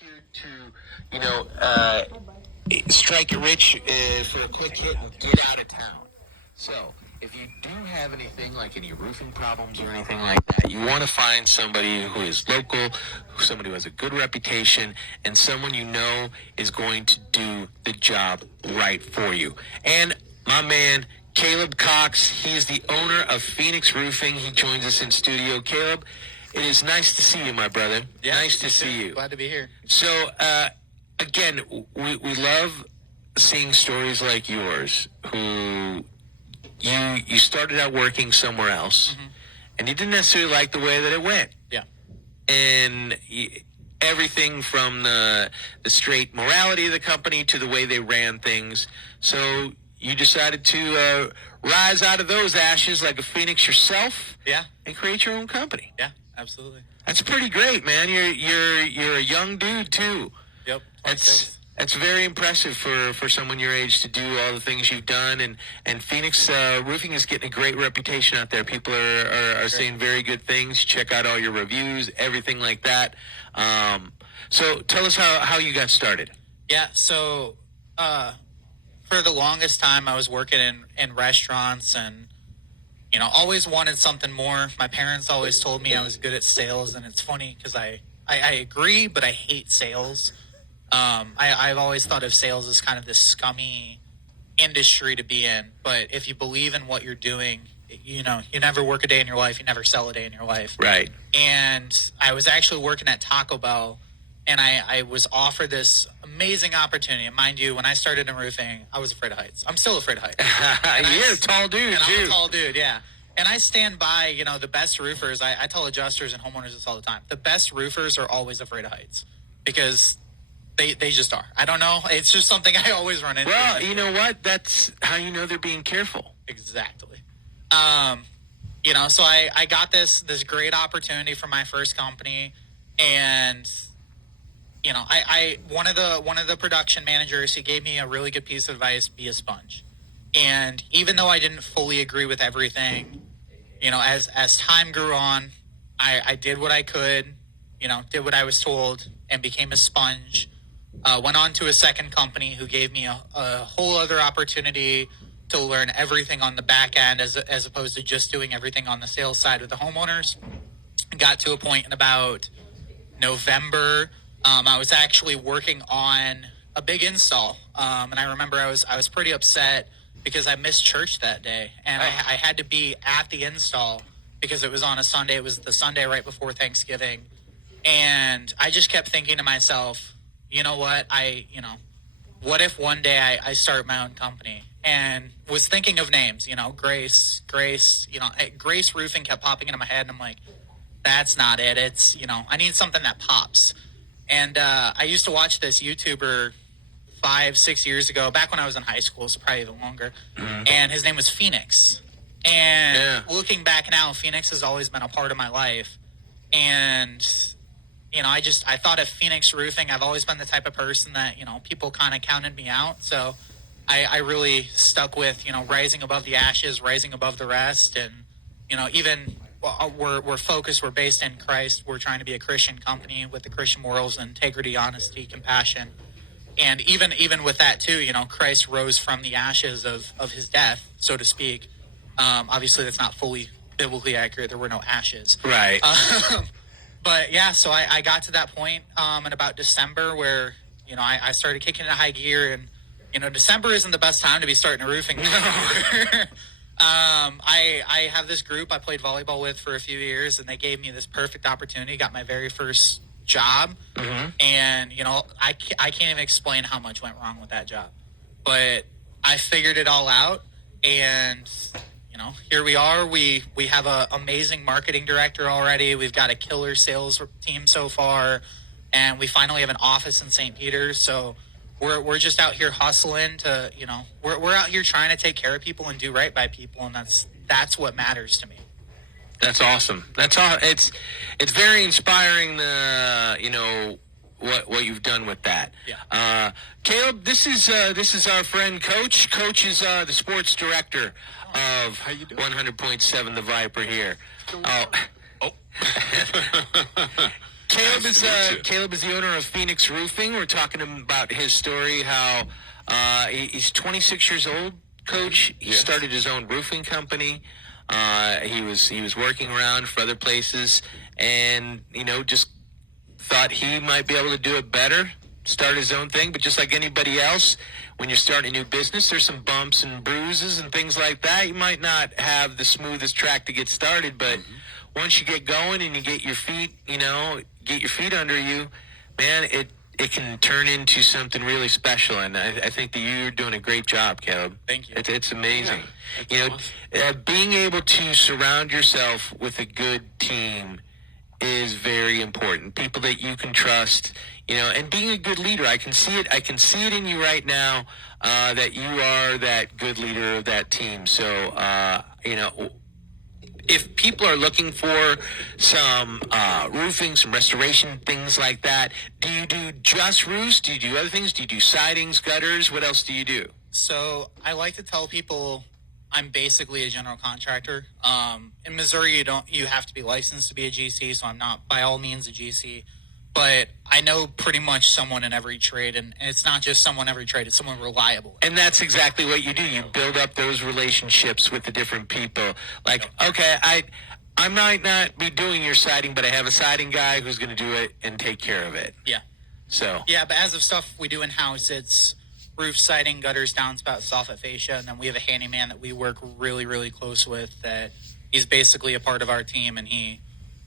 here to, strike it rich for a quick hit and get out of town. So, if you do have anything like any roofing problems or anything like that, you want to find somebody who is local, somebody who has a good reputation, and someone you know is going to do the job right for you. And my man, Caleb Cox, he is the owner of Phoenix Roofing. He joins us in studio. Caleb, it is nice to see you, my brother. Yeah, nice to see you. Glad to be here. So, again, we love seeing stories like yours, who you started out working somewhere else, and you didn't necessarily like the way that it went. Yeah. And everything from the straight morality of the company to the way they ran things. So you decided to rise out of those ashes like a phoenix yourself. Yeah. And create your own company. Yeah, absolutely. That's pretty great, man. You're a young dude too. Yep. That's very impressive for someone your age to do all the things you've done. And Phoenix Roofing is getting a great reputation out there. People are saying very good things. Check out all your reviews, everything like that. So tell us how you got started. Yeah, so for the longest time I was working in restaurants and, always wanted something more. My parents always told me I was good at sales, and it's funny because I agree, but I hate sales. I've always thought of sales as kind of this scummy industry to be in. But if you believe in what you're doing, you never work a day in your life. You never sell a day in your life. Right. And I was actually working at Taco Bell, and I was offered this amazing opportunity. And mind you, when I started in roofing, I was afraid of heights. I'm still afraid of heights. You're a tall dude, and too. I'm a tall dude, yeah. And I stand by, the best roofers. I tell adjusters and homeowners this all the time. The best roofers are always afraid of heights because they just are. I don't know. It's just something I always run into. Well, you know what? That's how you know they're being careful. Exactly. So I got this great opportunity for my first company, and I one of the production managers, he gave me a really good piece of advice: be a sponge. And even though I didn't fully agree with everything, as time grew on, I did what I could, did what I was told, and became a sponge. Went on to a second company who gave me a whole other opportunity to learn everything on the back end as opposed to just doing everything on the sales side with the homeowners. Got to a point in about November. I was actually working on a big install. And I remember I was pretty upset because I missed church that day. And I had to be at the install because it was on a Sunday. It was the Sunday right before Thanksgiving. And I just kept thinking to myself, you know what? What if one day I start my own company? And was thinking of names, Grace, Grace Roofing kept popping into my head. And I'm like, that's not it. It's, I need something that pops. And I used to watch this YouTuber 5-6 years ago, back when I was in high school, so probably even longer. And his name was Phoenix. And looking back now, Phoenix has always been a part of my life. And I thought of Phoenix Roofing. I've always been the type of person that, people kind of counted me out. So I really stuck with, rising above the ashes, rising above the rest. And, even we're focused, we're based in Christ. We're trying to be a Christian company with the Christian morals, integrity, honesty, compassion. And even with that too, Christ rose from the ashes of his death, so to speak. Obviously that's not fully biblically accurate. There were no ashes. Right. But yeah, so I got to that point in about December where, I started kicking into high gear, and, December isn't the best time to be starting a roofing. I have this group I played volleyball with for a few years, and they gave me this perfect opportunity, got my very first job. And, I can't even explain how much went wrong with that job. But I figured it all out, and here we are. We have an amazing marketing director already. We've got a killer sales team so far, and we finally have an office in St. Peter. So we're just out here hustling to, we're out here trying to take care of people and do right by people, and that's what matters to me. That's awesome. That's all. It's very inspiring. What you've done with that. Yeah. Caleb, this is our friend Coach. Coach is the sports director of 100.7 The Viper here. Caleb Nice is to meet you. Caleb is the owner of Phoenix Roofing. We're talking about his story, how he's 26 years old, Coach. He Yes. started his own roofing company. He was working around for other places, and just thought he might be able to do it better, start his own thing. But just like anybody else, when you're starting a new business, there's some bumps and bruises and things like that. You might not have the smoothest track to get started, but once you get going and you get your feet, get your feet under you, man, it can turn into something really special. And I think that you're doing a great job, Caleb. Thank you. It's amazing. Yeah, that's awesome. Being able to surround yourself with a good team is very important. People that you can trust, and being a good leader. I can see it in you right now, that you are that good leader of that team. So, if people are looking for some roofing, some restoration, things like that, do you do just roofs? Do you do other things? Do you do sidings, gutters? What else do you do? So I like to tell people I'm basically a general contractor. In Missouri, you have to be licensed to be a GC, so I'm not by all means a GC. But I know pretty much someone in every trade, and it's not just someone in every trade, it's someone reliable. And that's exactly what you do. You build up those relationships with the different people. Like, okay, I might not be doing your siding, but I have a siding guy who's going to do it and take care of it. Yeah. So. Yeah, but as of stuff we do in-house, it's roof, siding, gutters, downspout, soffit, fascia, and then we have a handyman that we work really, really close with that he's basically a part of our team, and he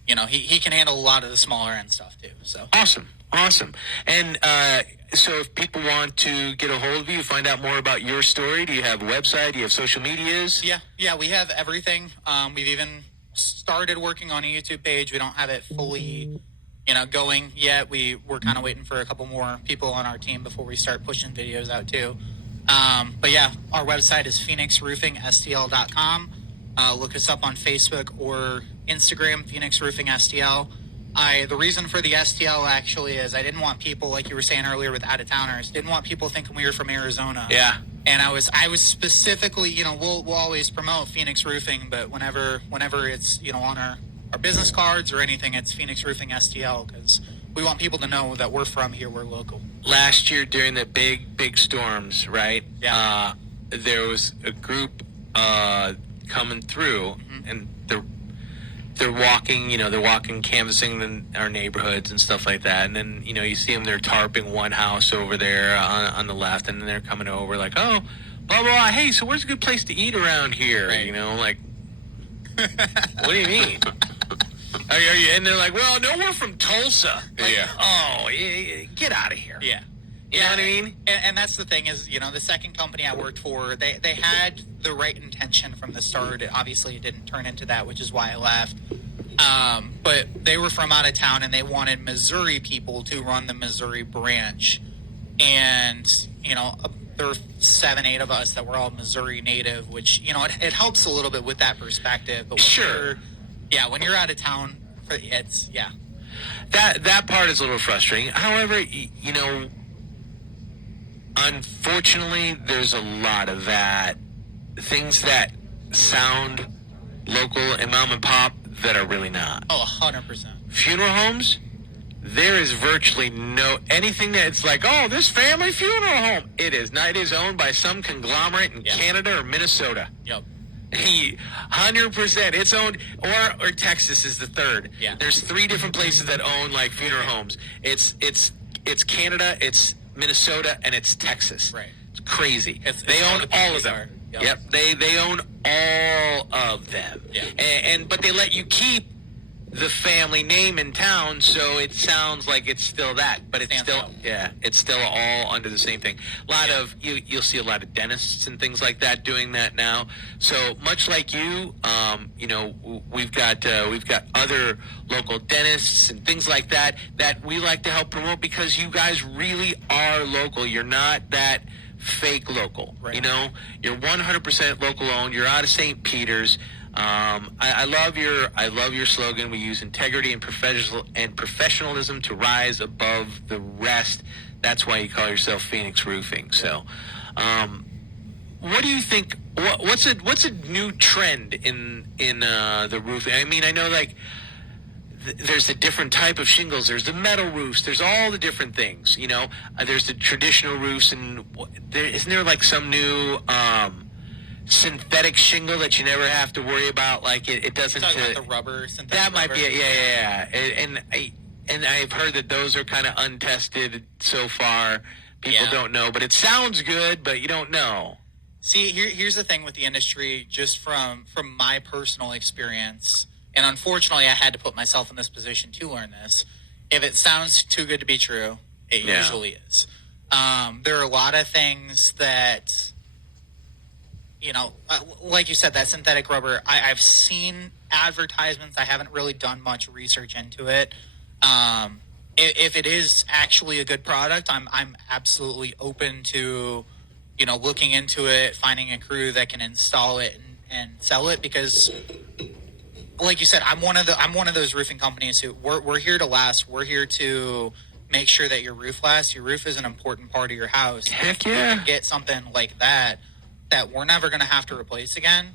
can handle a lot of the smaller end stuff too. So Awesome. And so if people want to get a hold of you, find out more about your story, do you have a website? Do you have social medias? Yeah, we have everything. We've even started working on a YouTube page. We don't have it fully, going yet. We're kind of waiting for a couple more people on our team before we start pushing videos out too. But yeah, our website is phoenixroofinstl.com. Look us up on Facebook or Instagram, Phoenix Roofing STL. The reason for the STL actually is I didn't want people, like you were saying earlier with out-of-towners, didn't want people thinking we were from Arizona. Yeah. And I was specifically, we'll always promote Phoenix Roofing, but whenever it's, on our business cards or anything, it's Phoenix Roofing STL, because we want people to know that we're from here, we're local. Last year during the big storms, right? Yeah. There was a group coming through, and they're walking, canvassing our neighborhoods and stuff like that. And then, you see them, they're tarping one house over there on the left, and then they're coming over like, oh, blah, blah, hey, so where's a good place to eat around here? Right. Like, what do you mean? Are you? And they're like, well, no, we're from Tulsa. Like, Yeah. Oh, get out of here. Yeah. You know what I mean? And that's the thing is, the second company I worked for, they had the right intention from the start. Obviously, it didn't turn into that, which is why I left. But they were from out of town, and they wanted Missouri people to run the Missouri branch. And, there were 7-8 of us that were all Missouri native, which, it helps a little bit with that perspective. But when you're out of town, it's, yeah. That part is a little frustrating. However, unfortunately, there's a lot of that. Things that sound local and mom and pop that are really not. Oh, 100%. Funeral homes, there is virtually anything that's like, oh, this family funeral home. It is not. It is owned by some conglomerate in Canada or Minnesota. Yep. 100%. It's owned, or Texas is the third. Yeah. There's 3 different places that own like funeral homes. It's Canada, it's Minnesota, and it's Texas. Right. It's crazy. They own all of them. Yep. They own all of them. Yeah. But they let you keep the family name in town, so it sounds like it's still that, but it's still all under the same thing. A lot of you'll see a lot of dentists and things like that doing that now. So much like you, we've got other local dentists and things like that we like to help promote, because you guys really are local. You're not that fake local. Right. You're 100% local owned. You're out of St. Peter's. I love your slogan. We use integrity and professionalism to rise above the rest. That's why you call yourself Phoenix Roofing. So, what do you think? What's a new trend in the roofing? I mean, I know like there's the different type of shingles. There's the metal roofs. There's all the different things. There's the traditional roofs, and isn't there like some new synthetic shingle that you never have to worry about? Like it doesn't. Talking about the rubber synthetic. That might rubber. be it. Yeah. And I've heard that those are kind of untested so far. People don't know, but it sounds good, but you don't know. See, here's the thing with the industry, just from my personal experience, and unfortunately I had to put myself in this position to learn this. If it sounds too good to be true, it usually is. There are a lot of things that, like you said, that synthetic rubber, I've seen advertisements. I haven't really done much research into it. If it is actually a good product, I'm absolutely open to, looking into it, finding a crew that can install it and sell it, because, like you said, I'm one of those roofing companies who we're here to last. We're here to make sure that your roof lasts. Your roof is an important part of your house. Heck If you yeah. can get something like that we're never going to have to replace again.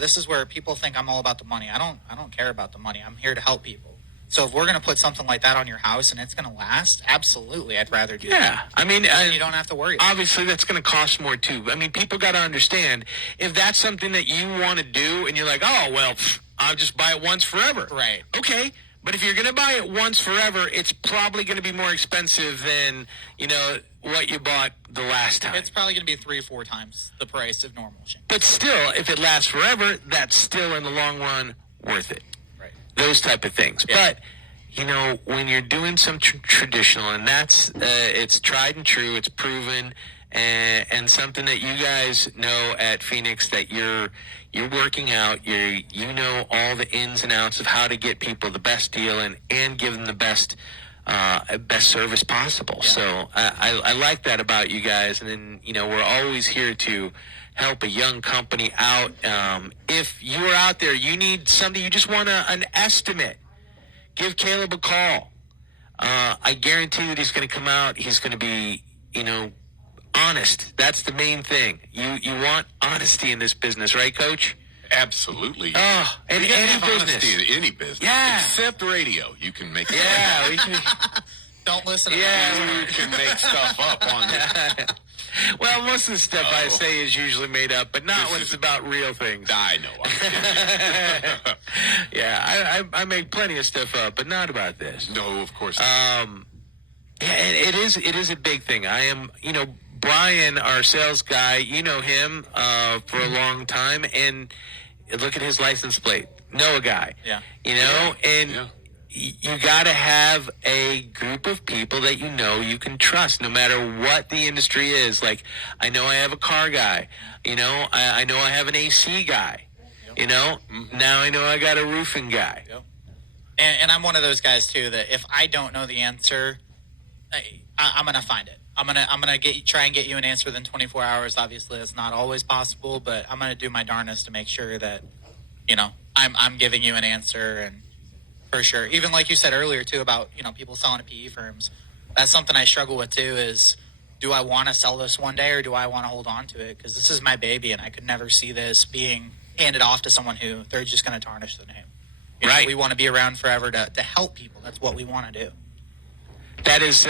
This is where people think I'm all about the money. I don't care about the money. I'm here to help people. So if we're going to put something like that on your house and it's going to last, absolutely, I'd rather do that. Yeah, I mean, you don't have to worry about obviously, that's going to cost more, too. I mean, people got to understand, if that's something that you want to do and you're like, oh, well, I'll just buy it once forever. Right. Okay, but if you're going to buy it once forever, it's probably going to be more expensive than, what you bought the last time. It's probably going to be 3 or 4 times the price of normal shingles. But still, if it lasts forever, that's still, in the long run, worth it. Right. Those type of things. Yeah. But, when you're doing some traditional, and that's, it's tried and true, it's proven, and something that you guys know at Phoenix that you're working out, you know all the ins and outs of how to get people the best deal and give them the best service possible. Yeah. So I like that about you guys, and then we're always here to help a young company out. If you're out there, you need something, you just want an estimate, give Caleb a call. I guarantee that he's going to come out. He's going to be, honest. That's the main thing. You want honesty in this business, right, Coach? Absolutely. Oh, in You gotta any have business. honesty in any business. Yeah. Except radio. You can make Yeah, we can. Don't listen to you that. can make stuff up on this. Well, most of the stuff I say is usually made up, but not This when is- it's about real things. I know. I'm kidding. Yeah, I make plenty of stuff up, but not about this. No, of course. Yeah, and it is a big thing. I am, Brian, our sales guy, you know him for a long time, and look at his license plate. Know a guy. Yeah. And Yeah. you got to have a group of people that you can trust, no matter what the industry is. Like, I know I have a car guy. I know I have an AC guy. Now I know I got a roofing guy. Yep. And I'm one of those guys too that if I don't know the answer, I'm gonna find it. I'm gonna try and get you an answer within 24 hours. Obviously, that's not always possible, but I'm gonna do my darnest to make sure that I'm giving you an answer. And for sure, even like you said earlier too about people selling to PE firms, that's something I struggle with too. Is do I want to sell this one day or do I want to hold on to it? Because this is my baby, and I could never see this being handed off to someone who they're just going to tarnish the name. Right. We want to be around forever to help people. That's what we want to do. That's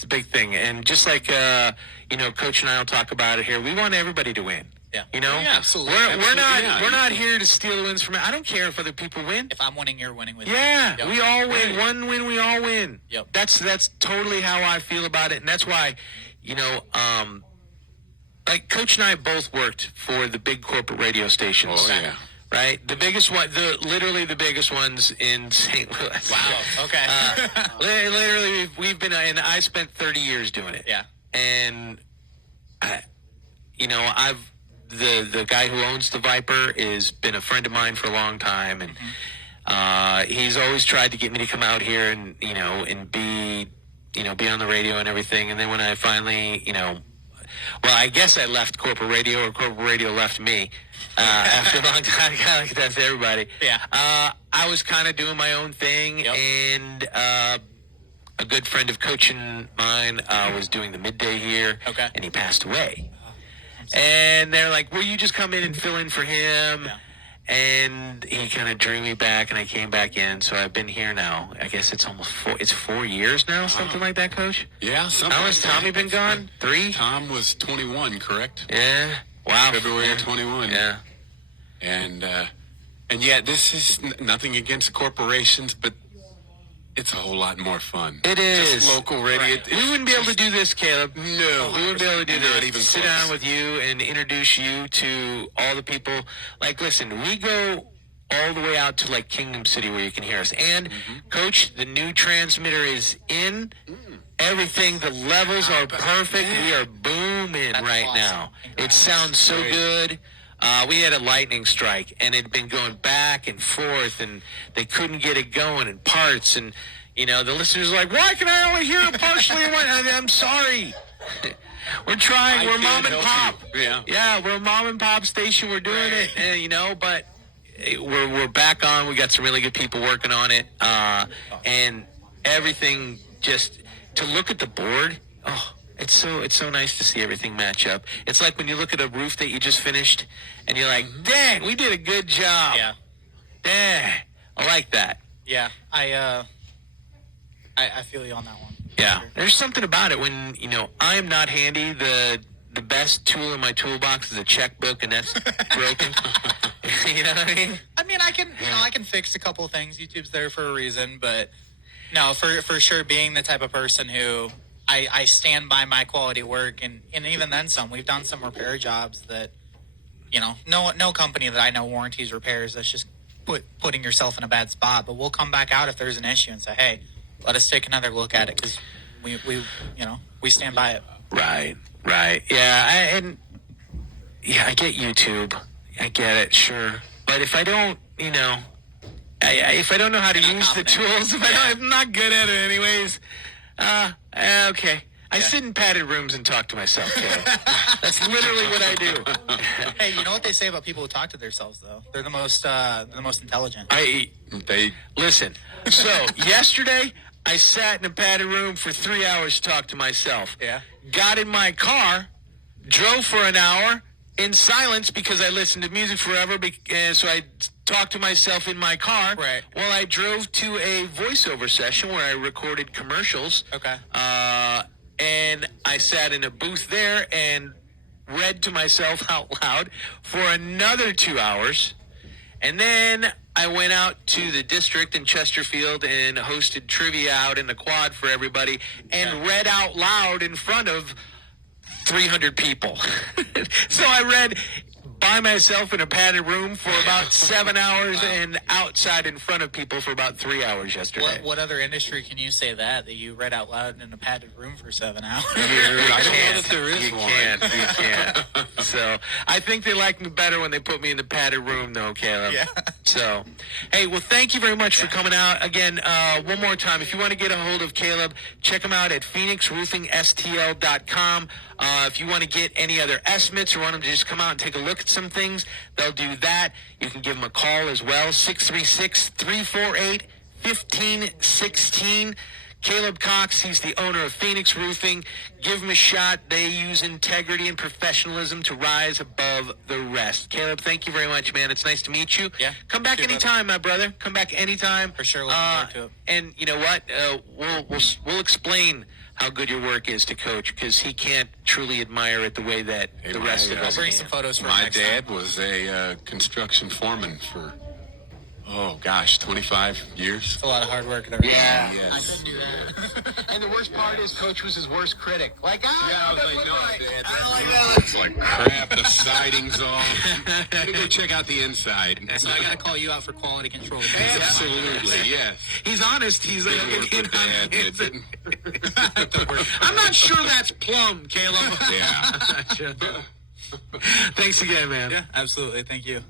the big thing. And just like Coach and I will talk about it here, we want everybody to win. Yeah. Yeah, absolutely. We're not here to steal wins from it. I don't care if other people win. If I'm winning, you're winning with Yeah, me. Yep. we all win. Right. One win, we all win. Yep. That's totally how I feel about it, and that's why, like Coach and I both worked for the big corporate radio stations. Oh, yeah. Right, the biggest one, literally the biggest ones in St. Louis. Wow. Okay. Literally, we've been, and I spent 30 years doing it. Yeah. And I've the guy who owns the Viper has been a friend of mine for a long time, and he's always tried to get me to come out here and and be on the radio and everything. And then when I finally well, I guess I left corporate radio, or corporate radio left me after a long time. Kind of like that's everybody. Yeah. I was kind of doing my own thing, Yep. and a good friend of Coach and mine was doing the midday here, Okay. and he passed away. And they're like, "Will you just come in and fill in for him?" Yeah. and he kind of drew me back, and I came back in. So I've been here now. I guess it's almost 4 years now, something like that, Coach. Yeah. How has Tommy been gone? 3? Tom was 21, correct? Yeah. Wow. February 21. Yeah. And yet this is nothing against corporations, but it's a whole lot more fun. It is. Just local radio. Right. We wouldn't be able to do this, Caleb. No. We wouldn't be able to do Not this. even Sit close. down with you and introduce you to all the people. Like, listen, we go all the way out to, like, Kingdom City where you can hear us. And, Coach, the new transmitter is in. Everything, the levels are perfect. We are booming right awesome. now. It Congrats. sounds so Great. good. We had a lightning strike, and it had been going back and forth, and they couldn't get it going in parts. And, you know, the listeners are like, why can I only hear it partially? I'm sorry. We're trying. I We're mom can't and help pop. you. Yeah. Yeah, we're a mom and pop station. We're doing it, you know, but we're back on. We got some really good people working on it. And everything just, to look at the board, it's so nice to see everything match up. It's like when you look at a roof that you just finished, and you're like, dang, we did a good job. Yeah. Dang, I like that. Yeah. I feel you on that one. Yeah, Sure. there's something about it when, you know, I'm not handy. The best tool in my toolbox is a checkbook, and that's broken. You know what I mean? I mean, I can fix a couple of things. YouTube's there for a reason, but no, for sure, being the type of person who I stand by my quality work, and even then some. We've done some repair jobs that, you know, no company that I know warranties repairs. That's just putting yourself in a bad spot. But we'll come back out if there's an issue and say, hey, let us take another look at it, because we stand by it. Right. Yeah, I get YouTube. I get it, sure. But if I don't, you know, if I don't know how to You're not use the confident. tools, I'm not good at it anyways. Okay. I sit in padded rooms and talk to myself, too. That's literally what I do. Hey, you know what they say about people who talk to themselves, though? They're the most intelligent. Listen, so yesterday I sat in a padded room for 3 hours to talk to myself. Yeah. Got in my car, drove for an hour in silence because I listened to music forever, so I talked to myself in my car. Right. Well, I drove to a voiceover session where I recorded commercials. Okay. And I sat in a booth there and read to myself out loud for another 2 hours. And then I went out to the district in Chesterfield and hosted trivia out in the quad for everybody and read out loud in front of 300 people. So I read by myself in a padded room for about 7 hours and outside in front of people for about 3 hours yesterday. What other industry can you say that you read out loud in a padded room for 7 hours? I don't know that there is You one. can't. So I think they like me better when they put me in the padded room, though, Caleb. Yeah. So, hey, well, thank you very much for coming out. Again, one more time, if you want to get a hold of Caleb, check him out at phoenixroofingstl.com. If you want to get any other estimates or want them to just come out and take a look at some things, they'll do that. You can give them a call as well, 636-348-1516. Caleb Cox, he's the owner of Phoenix Roofing. Give him a shot. They use integrity and professionalism to rise above the rest. Caleb, thank you very much, man. It's nice to meet you. Yeah. Come back You too, anytime, my brother. Come back anytime. For sure, looking forward to it. And you know what? We'll explain how good your work is to Coach, because he can't truly admire it the way that the rest of I'll us bring can. some photos for My next dad time. was a construction foreman for, 25 years. It's a lot of hard work there. Yeah. Yes. I couldn't do that. And the worst part is Coach was his worst critic. Like, Yeah, I was like, no, right. Dad. I don't like that. It's like crap. The siding's off. Let me go check out the inside. So I got to call you out for quality control. Absolutely, yes. He's honest. He's like, Didn't work with Dad, it didn't. I'm not sure that's plum, Caleb. Yeah. Thanks again, man. Yeah, absolutely. Thank you.